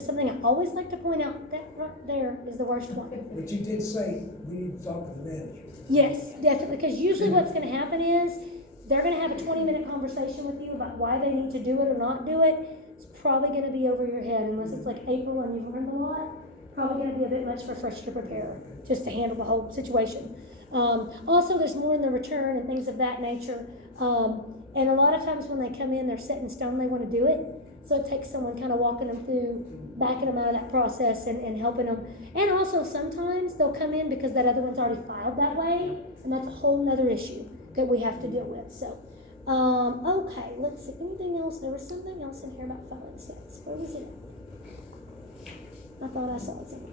something I always like to point out, that right there is the worst one. But you did say we need to talk to the manager. Yes, definitely, because usually what's gonna happen is, they're gonna have a 20-minute conversation with you about why they need to do it or not do it. It's probably gonna be over your head, unless it's like April and you've learned a lot. Probably gonna be a bit much for Fresh to prepare, just to handle the whole situation. Also, there's more in the return and things of that nature. And a lot of times when they come in, they're set in stone, they wanna do it. So it takes someone kind of walking them through, backing them out of that process and helping them. And also sometimes they'll come in because that other one's already filed that way, and that's a whole nother issue that we have to deal with. So, okay, let's see, anything else? There was something else in here about filing status. Where was it? I thought I saw it somewhere.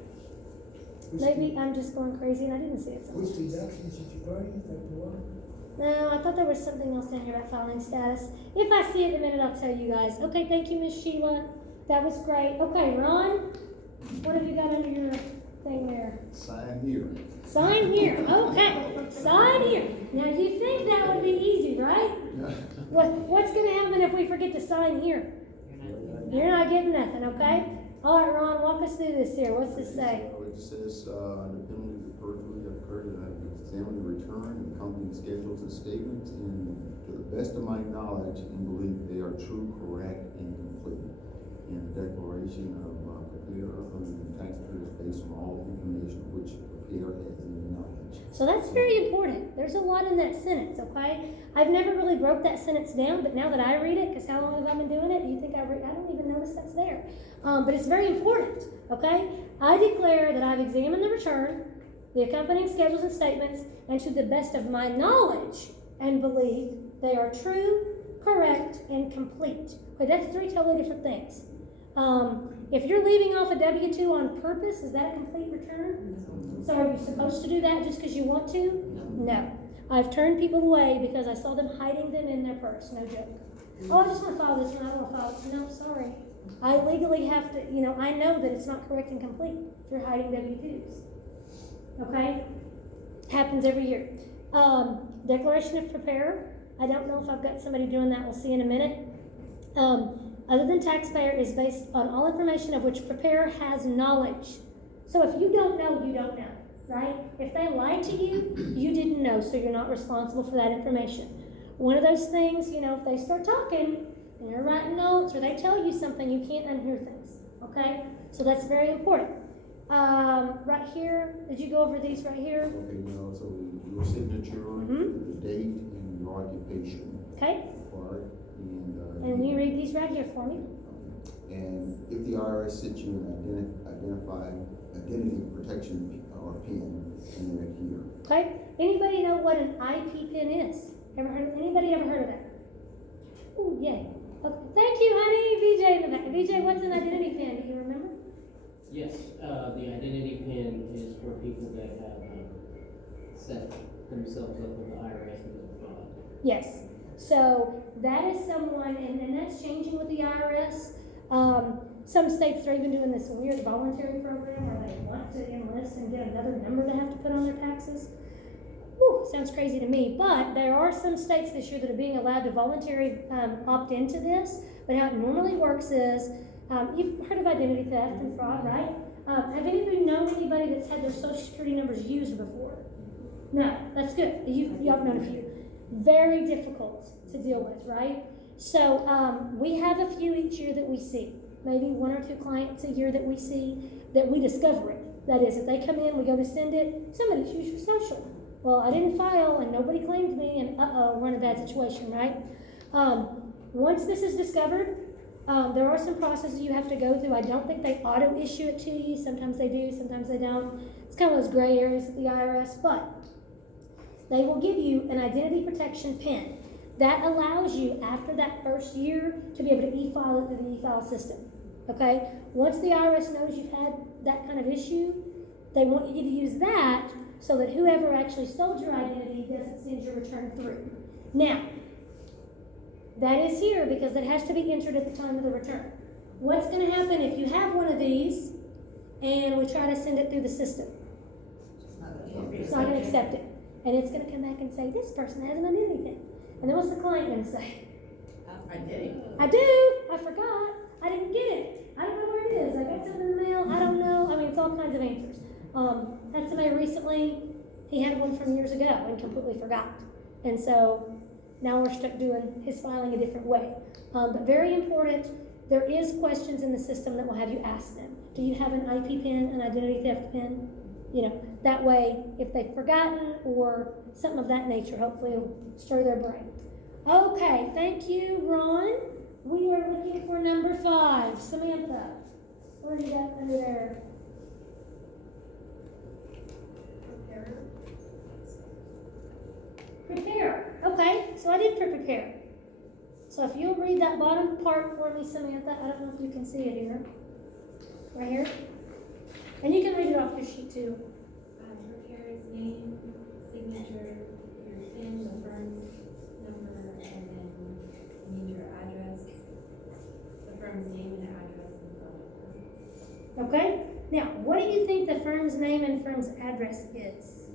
Maybe I'm just going crazy and I didn't see it somewhere. Which deductions did you bring? That the one? No, I thought there was something else down here about filing status. If I see it in a minute, I'll tell you guys. Okay, thank you, Miss Sheila. That was great. Okay, Ron, what have you got under your thing there? Sign here. Sign here. Okay, sign here. Now, you think that would be easy, right? What's going to happen if we forget to sign here? You're not getting nothing, okay? All right, Ron, walk us through this here. What's this say? It says, under penalty of perjury that occurred, that I have examined the return and company schedules and statements, and to the best of my knowledge and belief, they are true, correct, and complete. And the declaration of preparer of the taxpayer is based on all information which preparer has any knowledge. So that's very important. There's a lot in that sentence, okay? I've never really broke that sentence down, but now that I read it, because how long have I been doing it? Do you think I don't even notice that's there. But it's very important, okay? I declare that I've examined the return, the accompanying schedules and statements, and to the best of my knowledge and belief, they are true, correct, and complete. Okay, that's three totally different things. If you're leaving off a W-2 on purpose, is that a complete return? So are you supposed to do that just because you want to? No. I've turned people away because I saw them hiding them in their purse. No joke. Oh, I just want to file this one. I don't want to file it. No, sorry. I legally have to, I know that it's not correct and complete if you're hiding W-2s. Okay? Happens every year. Declaration of preparer. I don't know if I've got somebody doing that. We'll see in a minute. Other than taxpayer is based on all information of which preparer has knowledge. So if you don't know, you don't know, right? If they lied to you, you didn't know, so you're not responsible for that information. One of those things, if they start talking and you're writing notes or they tell you something, you can't unhear things, okay? So that's very important. Right here, did you go over these right here? Okay, now, so your signature, the date, and your occupation. Okay. Part, and you read these right here for me. And if the IRS sent you an identity protection or PIN, and they're here. Okay. Anybody know what an IP PIN is? Anybody ever heard of that? Oh, yay. Okay. Thank you, honey. VJ in the back. VJ, what's an identity PIN? Do you remember? Yes, the identity PIN is for people that have set themselves up with the IRS and the fraud. Yes. So that is someone, and that's changing with the IRS. Some states are even doing this weird voluntary program where they want to enlist and get another number they have to put on their taxes. Whew, sounds crazy to me, but there are some states this year that are being allowed to voluntarily opt into this. But how it normally works is, you've heard of identity theft and fraud, right? Have any of you known anybody that's had their social security numbers used before? No, that's good. You have known a few. Very difficult to deal with, right? So we have a few each year that we see. Maybe one or two clients a year that we see that we discover it. That is, if they come in, we go to send it, somebody's used your social. Well, I didn't file and nobody claimed me, and we're in a bad situation, right? Once this is discovered, there are some processes you have to go through. I don't think they auto issue it to you. Sometimes they do, sometimes they don't. It's kind of those gray areas with the IRS, but they will give you an identity protection PIN. That allows you, after that first year, to be able to e-file it through the e-file system, okay? Once the IRS knows you've had that kind of issue, they want you to use that so that whoever actually stole your identity doesn't send your return through. Now, that is here because it has to be entered at the time of the return. What's going to happen if you have one of these and we try to send it through the system? It's not going to accept it. And it's going to come back and say, this person hasn't done anything. And then what's the client going to say? I did it. I do. I forgot. I didn't get it. I don't know where it is, I got something in the mail, I don't know, I mean, it's all kinds of answers. Had somebody recently, he had one from years ago and completely forgot. And so now we're stuck doing his filing a different way. But very important, there is questions in the system that will have you ask them. Do you have an IP pin, an identity theft pin? You know, that way, if they've forgotten or something of that nature, hopefully it'll stir their brain. Okay, thank you, Ron. We are looking for number 5. Samantha, where you got under there? Prepare. Okay, so I did prepare. So if you'll read that bottom part for me, Samantha, I don't know if you can see it here. Right here. And you can read it off your sheet too. Preparer's name, signature, your PIN, the firm's number, and then you need your address, the firm's name and address and phone number. Okay? Now, what do you think the firm's name and firm's address is?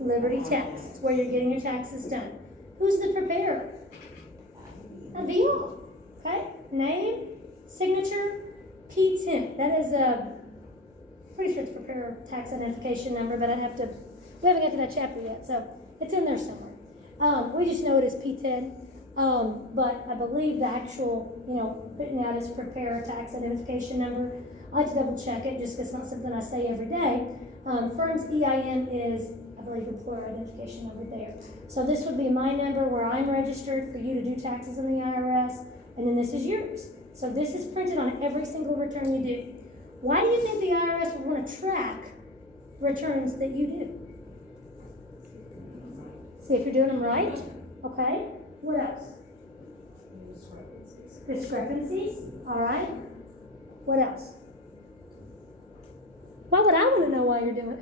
Liberty Tax. It's where you're getting your taxes done. Who's the preparer? Avil. Okay? Name, signature, P10. That is pretty sure it's preparer tax identification number, but we haven't got to that chapter yet, so it's in there somewhere. We just know it is P10, but I believe the actual, written out is preparer tax identification number. I like to double check it just because it's not something I say every day. Firm's EIN is, I believe, employer identification number there. So this would be my number where I'm registered for you to do taxes in the IRS, and then this is yours. So this is printed on every single return you do. Why do you think the IRS would want to track returns that you do? See if you're doing them right. Okay. What else? Discrepancies. All right. What else? Why would I want to know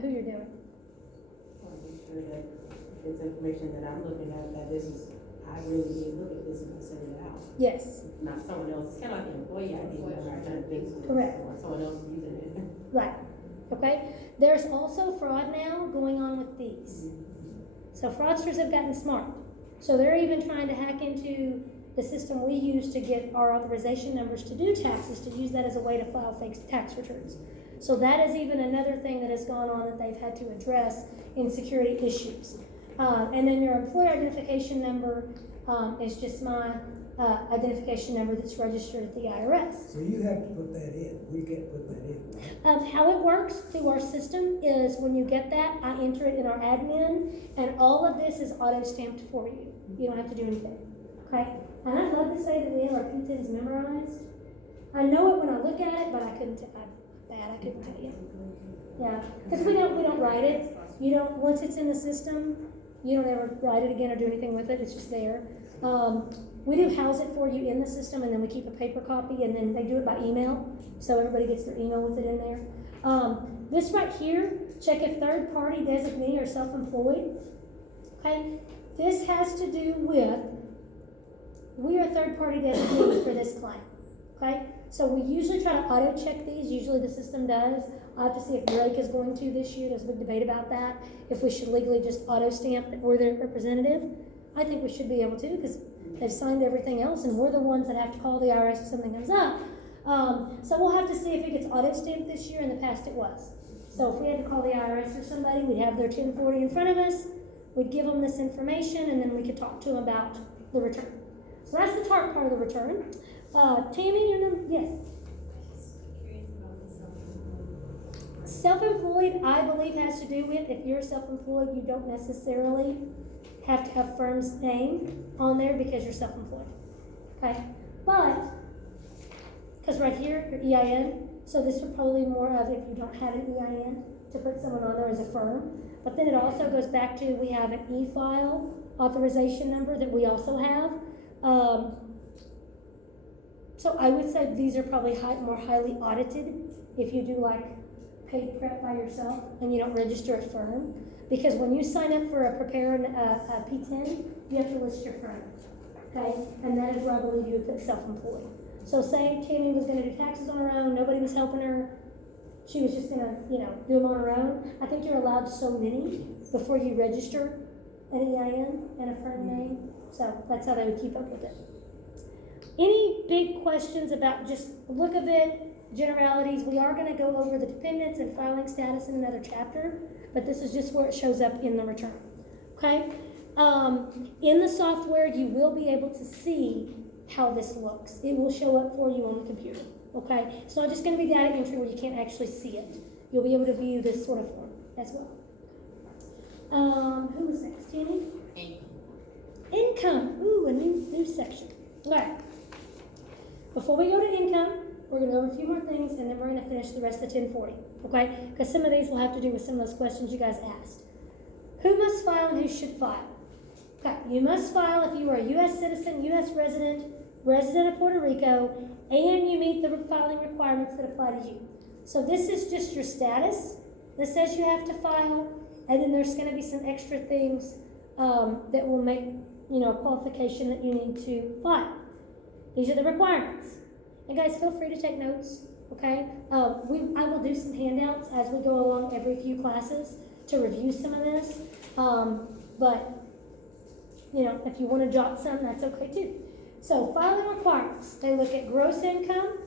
who you're doing? I want to make sure that if it's information that I'm looking at, that this is, I really did look at this and consider it out. Yes. Not someone else. It's kind of like an employee ID number kind of thing. Correct. Or someone else using it. Right. Okay. There's also fraud now going on with these. So fraudsters have gotten smart. So they're even trying to hack into the system we use to get our authorization numbers to do taxes, to use that as a way to file fake tax returns. So that is even another thing that has gone on that they've had to address in security issues. And then your employer identification number is just my identification number that's registered at the IRS. So you have to put that in, we can't put that in, right? How it works through our system is when you get that, I enter it in our admin, and all of this is auto-stamped for you. You don't have to do anything, okay? And I'd love to say that we have our P10s memorized. I know it when I look at it, but I couldn't tell you. Yeah, because we don't write it. You don't, once it's in the system, you don't ever write it again or do anything with it, it's just there. We do house it for you in the system, and then we keep a paper copy, and then they do it by email, so everybody gets their email with it in there. This right here, check if third-party designee or self-employed. Okay, this has to do with, we are third-party designee for this claim. Okay, so we usually try to auto-check these, usually the system does. I have to see if Drake is going to this year, there's a big debate about that, if we should legally just auto-stamp that we're their representative. I think we should be able to, because they've signed everything else, and we're the ones that have to call the IRS if something comes up. So we'll have to see if it gets auto-stamped this year. In the past it was. So if we had to call the IRS or somebody, we'd have their 1040 in front of us, we'd give them this information, and then we could talk to them about the return. So that's the TARP part of the return. Tammy, your number, yes? Just curious about the self-employed. Self-employed, I believe, has to do with, if you're self-employed, you don't necessarily have to have firm's name on there because you're self-employed, okay? But, because right here, your EIN, so this would probably be more of if you don't have an EIN, to put someone on there as a firm. But then it also goes back to, we have an e-file authorization number that we also have. So I would say these are probably more highly audited if you do like paid prep by yourself and you don't register a firm. Because when you sign up for a preparer a P10, you have to list your firm, okay? And that is where I believe you would put self-employed. So say Tammy was gonna do taxes on her own, nobody was helping her, she was just gonna, do them on her own. I think you're allowed so many before you register an EIN and a firm name. So that's how they would keep up with it. any big questions about just the look of it, generalities, we are gonna go over the dependents and filing status in another chapter, but this is just where it shows up in the return, okay? In the software, you will be able to see how this looks. It will show up for you on the computer, okay? It's not just gonna be data entry where you can't actually see it. You'll be able to view this sort of form as well. Who was next, Tammy? Income, ooh, a new section. All right. Before we go to income, we're gonna go over a few more things and then we're gonna finish the rest of the 1040, okay? Because some of these will have to do with some of those questions you guys asked. Who must file and who should file? Okay, you must file if you are a U.S. citizen, U.S. resident of Puerto Rico, and you meet the filing requirements that apply to you. So this is just your status that says you have to file, and then there's gonna be some extra things that will make, a qualification that you need to file. These are the requirements. And guys, feel free to take notes, okay? I will do some handouts as we go along every few classes to review some of this. But, if you want to jot some, that's okay too. So, filing requirements. They look at gross income,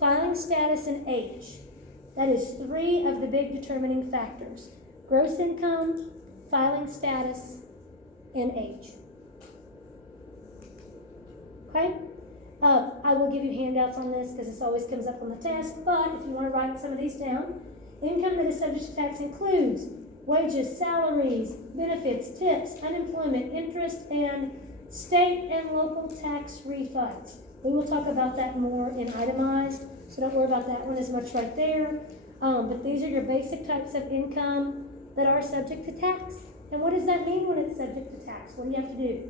filing status, and age. That is 3 of the big determining factors. Gross income, filing status, and age. Okay? I will give you handouts on this because this always comes up on the test, but if you want to write some of these down, income that is subject to tax includes wages, salaries, benefits, tips, unemployment, interest, and state and local tax refunds. We will talk about that more in itemized, so don't worry about that one as much right there. But these are your basic types of income that are subject to tax. And what does that mean when it's subject to tax? What do you have to do?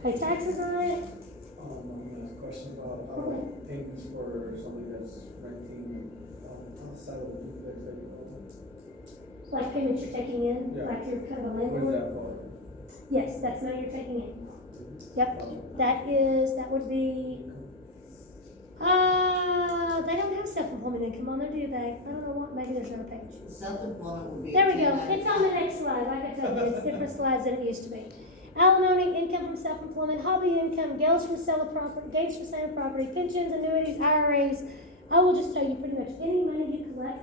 Pay taxes on it? A question about, payments for somebody that's renting, outside of the duplex that you own. Like payments you're taking in, Yeah. like you're kind of a What is landlord? that for? Yes, that's money you're taking in. Yep, that would be, they don't have self-employment income on there, do they? I don't know what, maybe there's another page. Self-employment would be. There we go, it's on the next slide, like I told you, it's different slides than it used to be. Alimony, income from self-employment, hobby income, gains from sale of property, pensions, annuities, IRAs. I will just tell you pretty much any money you collect,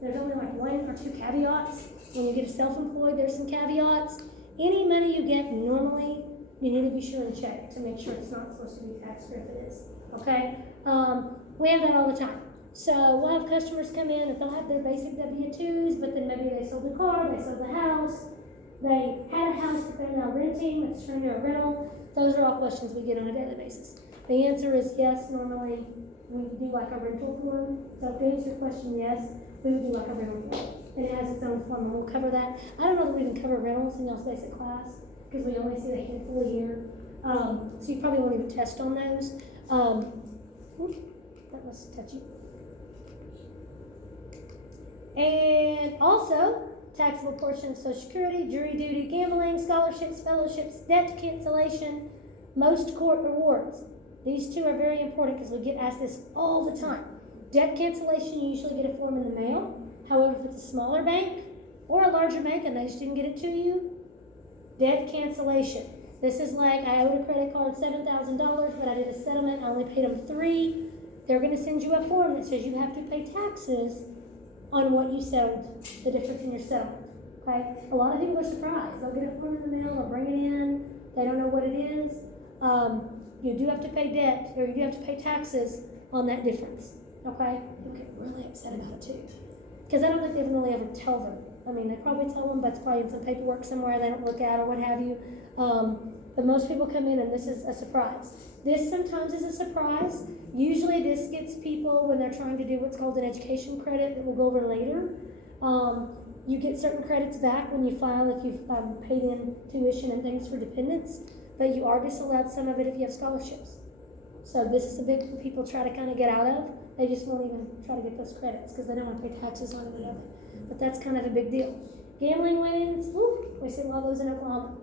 there's only like 1 or 2 caveats. When you get a self-employed, there's some caveats. Any money you get normally, you need to be sure and check to make sure it's not supposed to be taxed if it is, okay? We have that all the time. So we'll have customers come in and they'll have their basic W-2s, but then maybe they sold a car, they sold a house, they had a house that they're now renting, that's turned into a rental. Those are all questions we get on a daily basis. The answer is yes, normally we do like a rental form. So to answer your question, yes, we would do like a rental form. And it has its own form, and we'll cover that. I don't know that we even cover rentals in y'all's basic class, because we only see a handful a year. So you probably won't even test on those. That was touchy. And also, taxable portion of Social Security, jury duty, gambling, scholarships, fellowships, debt cancellation, most court rewards. These 2 are very important because we get asked this all the time. Debt cancellation, you usually get a form in the mail. However, if it's a smaller bank or a larger bank and they just didn't get it to you, debt cancellation. This is like, I owed a credit card $7,000, but I did a settlement, I only paid them $3,000. They're gonna send you a form that says you have to pay taxes on what you settled, the difference in your settlement, okay? A lot of people are surprised. They'll get a form in the mail, they'll bring it in, they don't know what it is. You do have to pay debt, or you do have to pay taxes on that difference, okay? People get really upset about it too. Because I don't think they even really ever tell them. I mean, they probably tell them, but it's probably in some paperwork somewhere they don't look at or what have you. But most people come in and this is a surprise. This sometimes is a surprise. Usually this gets people when they're trying to do what's called an education credit that we'll go over later. You get certain credits back when you file if you've paid in tuition and things for dependents, but you are disallowed some of it if you have scholarships. So this is a big thing people try to kind of get out of. They just won't even try to get those credits because they don't want to pay taxes on any of it. But that's kind of a big deal. Gambling wins, we see a lot of those in Oklahoma.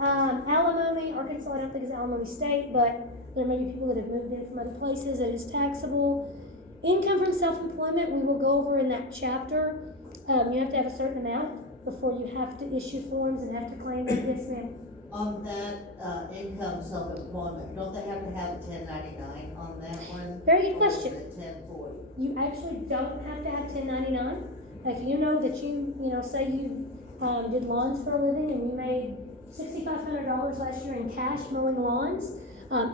Alimony, Arkansas I don't think is alimony state, but there may be people that have moved in from other places. It is taxable. Income from self-employment, we will go over in that chapter. You have to have a certain amount, before you have to issue forms and have to claim it. Yes, ma'am. On that, income self-employment, don't they have to have a 1099 on that one? Very good question. Or is it 1040? You actually don't have to have 1099. If you know that you know, say you did lawns for a living and you made $6,500 last year in cash mowing lawns,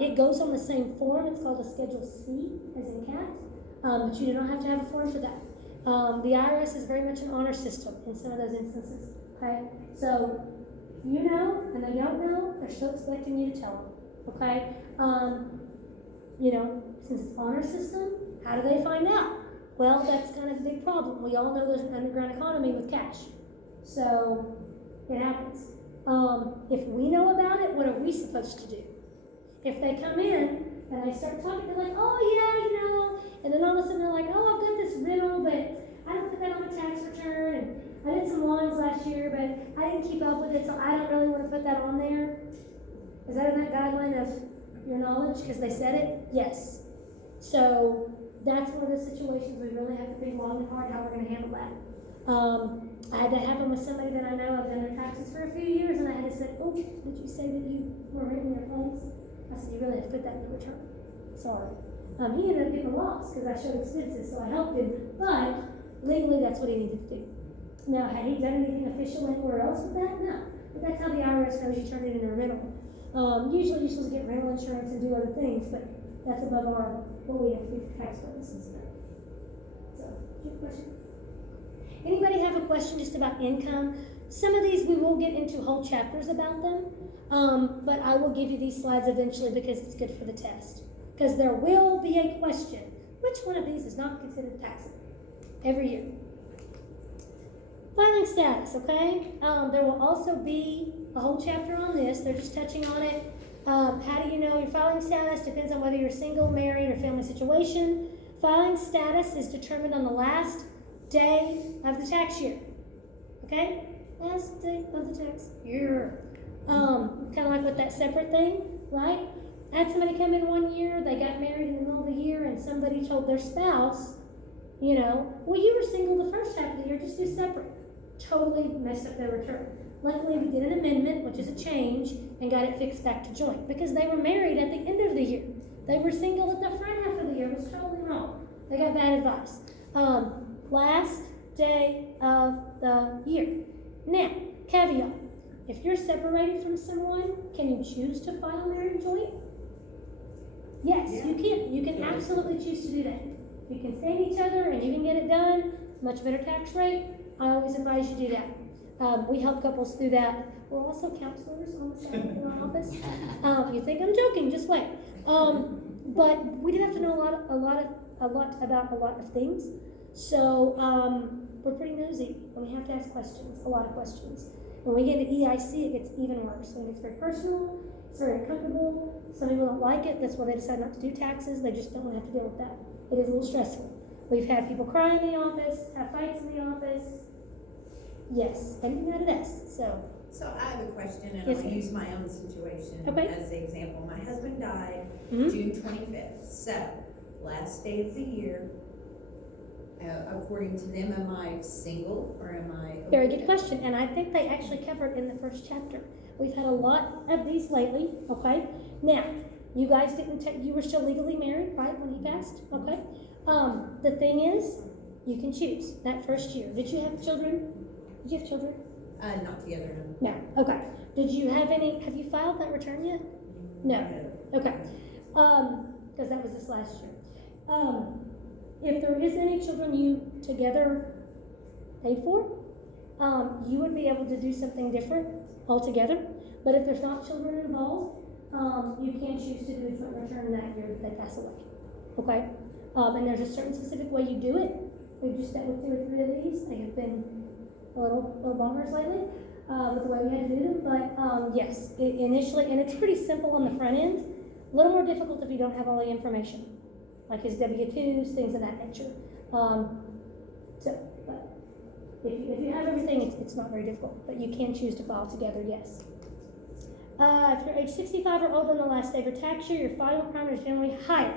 it goes on the same form. It's called a Schedule C, as in cat, but you do not have to have a form for that. The IRS is very much an honor system in some of those instances, okay? So, if you know and they don't know, they're still expecting you to tell them, okay? You know, since it's honor system, how do they find out? Well, that's kind of a big problem. We all know there's an underground economy with cash. So, it happens. If we know about it, what are we supposed to do? If they come in and they start talking, they're like, oh yeah, you know, and then all of a sudden they're like, oh, I've got this rental, but I don't put that on my tax return, and I did some lawns last year, but I didn't keep up with it, so I don't really want to put that on there. Is that in that guideline of your knowledge? Because they said it? Yes. So that's one of those situations we really have to think long and hard how we're going to handle that. I had that happen with somebody that I know. I've done their taxes for a few years, and I had to say, oh, did you say that you were renting your place? I said, you really have to put that in the return. Sorry. He ended up getting a loss because I showed expenses, so I helped him, but legally that's what he needed to do. Now, had he done anything official anywhere else with that? No. But that's how the IRS knows you turned it into a rental. Usually you're supposed to get rental insurance and do other things, but that's above what we have to do for tax purposes. So, do you have a question? Anybody have a question just about income? Some of these we will get into whole chapters about them, but I will give you these slides eventually because it's good for the test. Because there will be a question. Which one of these is not considered taxable? Every year. Filing status, okay? There will also be a whole chapter on this. They're just touching on it. How do you know your filing status? Depends on whether you're single, married, or family situation. Filing status is determined on the last day of the tax year. Okay? Last day of the tax year. Kind of like with that separate thing, right? I had somebody come in one year, they got married in the middle of the year, and somebody told their spouse, you know, well, you were single the first half of the year, just do separate. Totally messed up their return. Luckily, we did an amendment, which is a change, and got it fixed back to joint, because they were married at the end of the year. They were single at the front half of the year. It was totally wrong. They got bad advice. Last day of the year. Now, caveat. If you're separated from someone, can you choose to file marriage joint? Yes, you can. You can absolutely choose to do that. You can save each other and you can get it done. Much better tax rate. I always advise you do that. We help couples through that. We're also counselors on the side in our office. You think I'm joking? Just wait. But we do have to know a lot about a lot of things. So we're pretty nosy, and we have to ask questions, a lot of questions. When we get into EIC, it gets even worse. It gets very personal. It's very uncomfortable. Some people don't like it. That's why they decide not to do taxes. They just don't want to have to deal with that. It is a little stressful. We've had people cry in the office, have fights in the office. Yes, and you know this. So I have a question, and Yes, I'll ma'am. use my own situation Okay. as the example. My husband died Mhm. June 25th, so last day of the year. According to them, am I single or am I? Very good question, and I think they actually covered in the first chapter. We've had a lot of these lately, okay? Now, you guys you were still legally married, right, when he passed, okay? The thing is, you can choose that first year. Did you have children? Did you have children? Not together, no. No, okay. Have you filed that return yet? No, okay. Because that was this last year. If there is any children you together paid for, you would be able to do something different altogether. But if there's not children involved, you can choose to do a joint return that year if they pass away. Okay? And there's a certain specific way you do it. We've just dealt with 2 or 3 of these. They have been a little bonkers lately with the way we had to do them. But yes, initially, and it's pretty simple on the front end. A little more difficult if you don't have all the information, like his W-2s, things of that nature. But if you have everything, it's not very difficult. But you can choose to file together, yes. If you're age 65 or older on the last day of your tax year, your filing requirement is generally higher.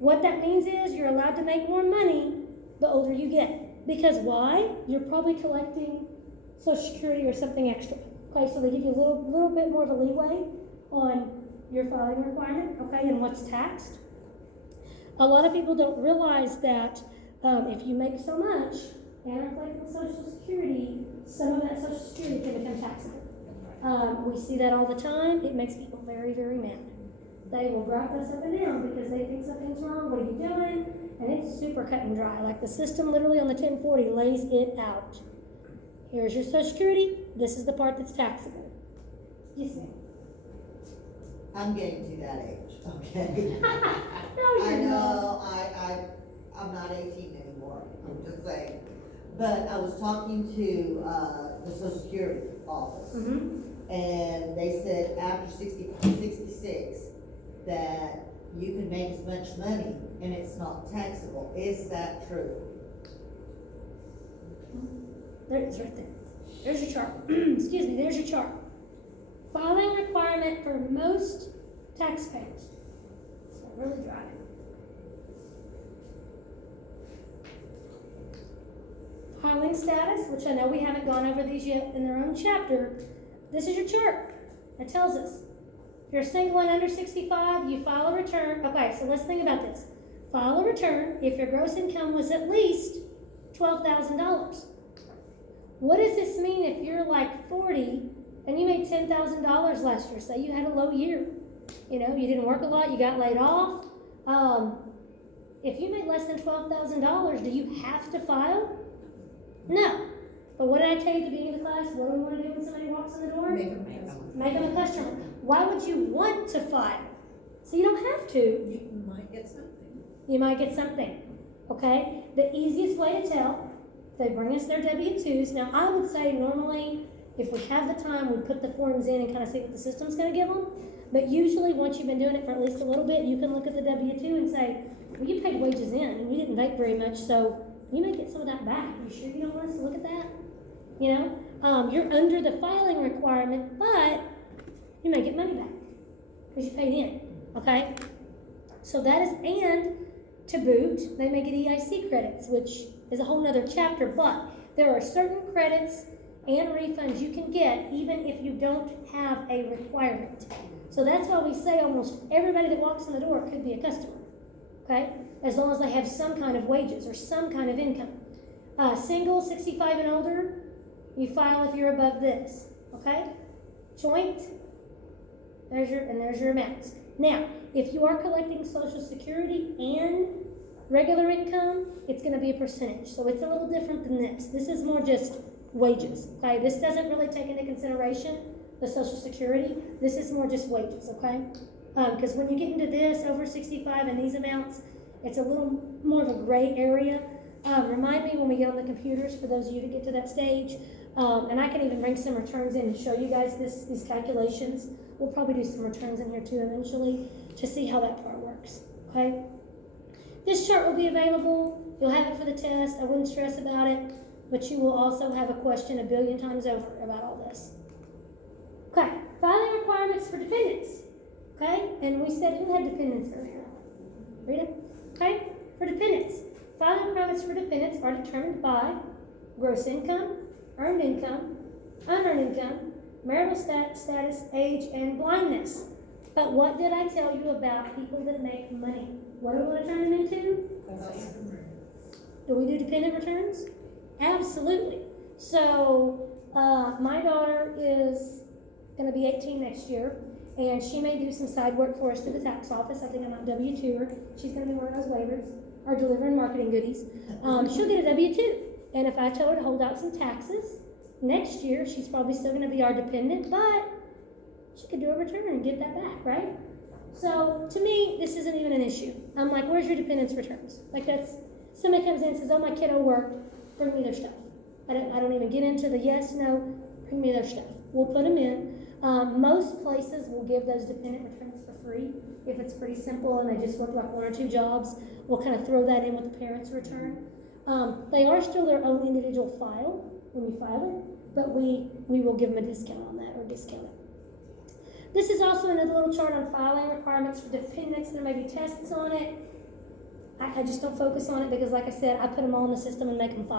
What that means is you're allowed to make more money the older you get. Because why? You're probably collecting Social Security or something extra. Okay, so they give you a little bit more of a leeway on your filing requirement, okay, and what's taxed. A lot of people don't realize that if you make so much and are collecting Social Security, some of that Social Security can become taxable. We see that all the time. It makes people very, very mad. They will gripe us up and down because they think something's wrong. What are you doing? And it's super cut and dry. Like the system literally on the 1040 lays it out. Here's your Social Security. This is the part that's taxable. Yes, ma'am. I'm getting to that age, okay? No, I you're not. know, I'm not 18 anymore, I'm just saying. But I was talking to, the Social Security office, Mm-hmm. and they said after 66, that you can make as much money and it's not taxable. Is that true? There it is right there. There's your chart. Excuse me, there's your chart. Filing requirement for most taxpayers. So really dry. Filing status, which I know we haven't gone over these yet in their own chapter. This is your chart. It tells us. If you're single and under 65, you file a return. Okay, so let's think about this. File a return if your gross income was at least $12,000. What does this mean if you're like 40 and you made $10,000 last year? Say you had a low year. You know, you didn't work a lot, you got laid off. If you made less than $12,000, do you have to file? No. But what did I tell you at the beginning of the class? What do we want to do when somebody walks in the door? Make them pay. Make them a customer. Why would you want to file? So you don't have to. You might get something. You might get something. Okay? The easiest way to tell, if they bring us their W-2s. Now, I would say normally, if we have the time, we put the forms in and kind of see what the system's going to give them. But usually, once you've been doing it for at least a little bit, you can look at the W-2 and say, well, you paid wages in and you didn't make very much, so you may get some of that back. You sure you don't want us to look at that? You know, you're under the filing requirement, but you may get money back because you paid in, okay? So that is, and to boot, they may get EIC credits, which is a whole nother chapter, but there are certain credits and refunds you can get even if you don't have a requirement. So that's why we say almost everybody that walks in the door could be a customer, okay? As long as they have some kind of wages or some kind of income. Single, 65 and older, you file if you're above this, okay? Joint, there's your amounts. Now, if you are collecting Social Security and regular income, it's going to be a percentage. So it's a little different than this. This is more just wages, okay? This doesn't really take into consideration the Social Security. This is more just wages, okay? Because when you get into this, over 65 and these amounts, it's a little more of a gray area. Remind me when we get on the computers, for those of you to get to that stage, and I can even bring some returns in to show you guys these calculations. We'll probably do some returns in here too eventually to see how that part works, okay? This chart will be available. You'll have it for the test. I wouldn't stress about it, but you will also have a question a billion times over about all this. Okay, filing requirements for dependents, okay? And we said who had dependents earlier? Rita? Okay, for dependents. Filing requirements for dependents are determined by gross income, earned income, unearned income, marital status, age, and blindness. But what did I tell you about people that make money? What do we want to turn them into? Do we do dependent returns? Absolutely. So, my daughter is going to be 18 next year, and she may do some side work for us through the tax office. I think I might W-2 her. She's going to be one of those waivers, or delivering marketing goodies. She'll get a W-2. And if I tell her to hold out some taxes, next year she's probably still going to be our dependent, but she could do a return and get that back, right? So, to me, this isn't even an issue. I'm like, where's your dependents returns? Like that's, somebody comes in and says, oh, my kiddo worked, bring me their stuff. I don't even get into the yes, no, bring me their stuff. We'll put them in. Most places will give those dependent returns for free. If it's pretty simple and they just work like 1 or 2 jobs, we'll kind of throw that in with the parents' return. They are still their own individual file when you file it, but we will give them a discount on that or discount it. This is also another little chart on filing requirements for dependents. There may be tests on it. I just don't focus on it because, like I said, I put them all in the system and make them file.